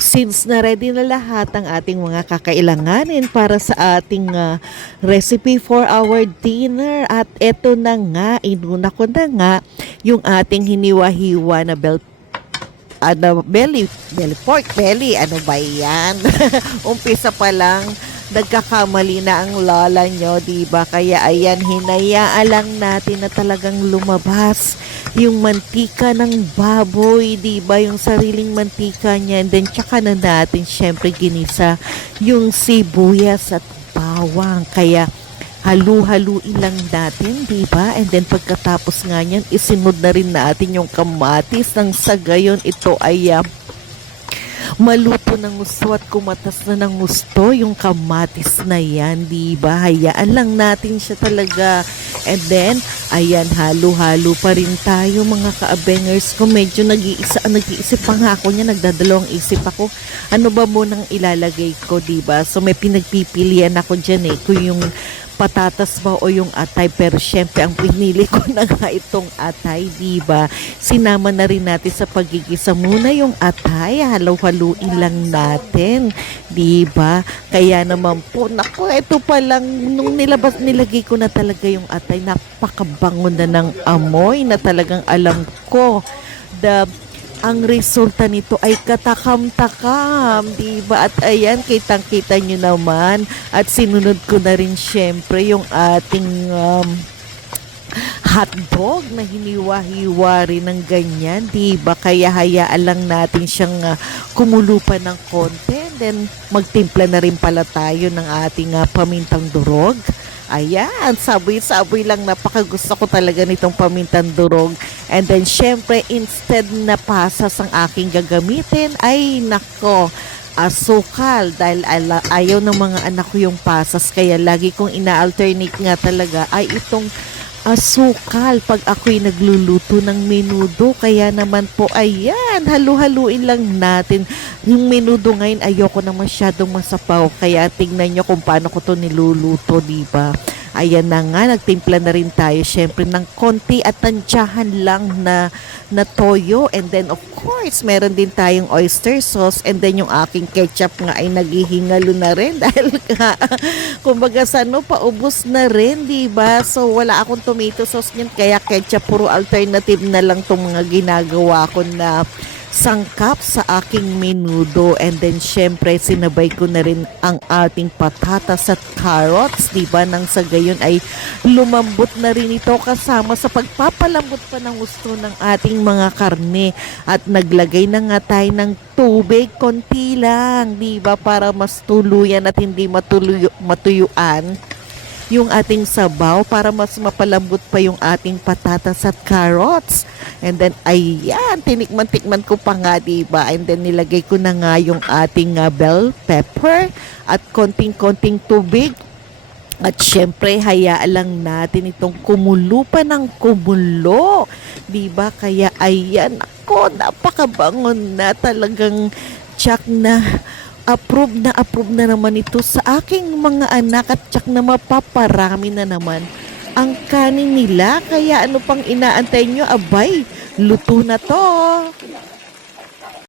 Since na ready na lahat ang ating mga kakailanganin para sa ating ah, recipe for our dinner at eto na nga, inuna ko na nga yung ating hiniwa-hiwa na bell ano, belly, belly pork belly, ano ba yan? Umpisa pa lang, nagkakamali na ang lola nyo, di ba? Kaya ayan, hinayaan lang natin na talagang lumabas yung mantika ng baboy, di ba? Yung sariling mantika niya. And then, tsaka na natin, syempre, ginisa yung sibuyas at bawang. Kaya, halu-haluin lang natin, di ba? And then pagkatapos nga niyan, isinod na rin natin yung kamatis ng sa gayon ito ay ah, maluto ng gusto at kumatas na ng gusto yung kamatis na yan, di ba? Hayaan lang natin siya talaga. And then, ayan, halo-halo pa rin tayo mga ka-abengers ko. Medyo nag-iisa, nag-iisip pa nga ako niya, nagdadalawang isip ako. Ano ba munang ilalagay ko, di ba? So may pinagpipilian ako dyan eh, kung yung patatas ba o yung atay pero syempre ang pinili ko na nga itong atay di ba? Sinama na rin natin sa pagigisa muna yung atay. Halaw-haluin lang natin di ba? Kaya naman po naku ito pa lang nung nilabas nilagay ko na talaga yung atay napakabango na ng amoy na talagang alam ko. The ang resulta nito ay katakam-takam, di ba? At ayan, kitang-kita nyo naman. At sinunod ko na rin syempre yung ating um, hotdog na hiniwa-hiwa rin ng ganyan, di ba? Kaya hayaan lang natin siyang uh, kumulupan ng konti. Then, magtimpla na rin pala tayo ng ating uh, pamintang durog. Ayan, saboy-saboy lang. Napakagusto ko talaga nitong pamintang durog. And then, syempre, instead na pasas ang aking gagamitin, ay nako, asukal dahil ala- ayaw ng mga anak ko yung pasas kaya lagi kong ina-alternate nga talaga ay itong asukal pag ako'y nagluluto ng menudo. Kaya naman po, ayan, halu-haluin lang natin. Yung menudo ngayon, ayoko na masyadong masapaw. Kaya tingnan nyo kung paano ko to niluluto, di ba? Ayan na nga, nagtimpla na rin tayo syempre ng konti at tansyahan lang na, na toyo. And then of course, meron din tayong oyster sauce and then yung aking ketchup nga ay naghihingalo na rin dahil nga, kumbaga sa ano, paubos na rin, di ba? So wala akong tomato sauce niyan, kaya ketchup puro alternative na lang tong mga ginagawa ko na sangkap sa aking menudo and then syempre sinabay ko na rin ang ating patatas at carrots di ba? Nang sa gayon ay lumambot na rin ito kasama sa pagpapalambot pa ng gusto ng ating mga karne. At naglagay na nga tayo ng tubig konti lang di ba? Para mas tuluyan at hindi matuloy, matuyuan yung ating sabaw para mas mapalambot pa yung ating patatas at carrots. And then, ayan, tinikman-tikman ko pa nga, diba? And then, nilagay ko na nga yung ating uh, bell pepper at konting-konting tubig. At syempre, hayaan lang natin itong kumulo ng kumulo. Diba? Kaya, ayan, ako, napakabango na talagang tsak na approve na approve na naman ito sa aking mga anak at tsak na mapaparami na naman ang kanin nila. Kaya ano pang inaantay nyo? Abay, luto na to.